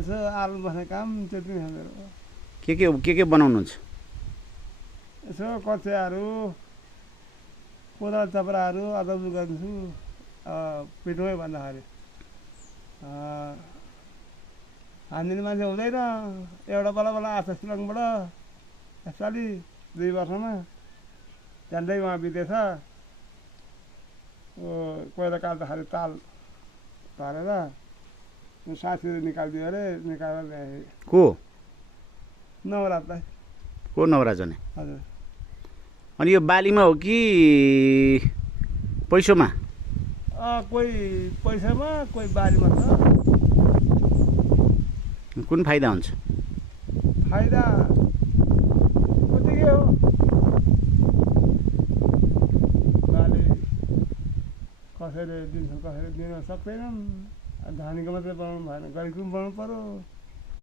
यसो आलु बस्ने काम त्यति नै मेरो। के बनाउनुहुन्छ? यसो कचियाहरू, कोदाल चपराहरू अदब गर्छु पिठोमै भन्दाखेरि। हामीले मान्छे हुँदैन, एउटा बल्ल आछ सिलङबाट यसपालि 2 वर्षमा झन्डै उहाँ बितेछ। कोइला काट्दाखेरि ताल धरेर साथीहरू निकालिदियो अरे, निकालेर ल्याए। को नवराजलाई। को नवराज भने? हजुर। अनि यो बालीमा हो कि पैसोमा? कोही पैसामा, कोही बारीमा छ। कुन फाइदा हुन्छ? फाइदा कतिकै हो। बाली कसैले दिन्छ, कसैले दिन सक्दैनन्। धानीको मात्रै बनाउनु भएन, गरिबको पनि बनाउनु पर्यो।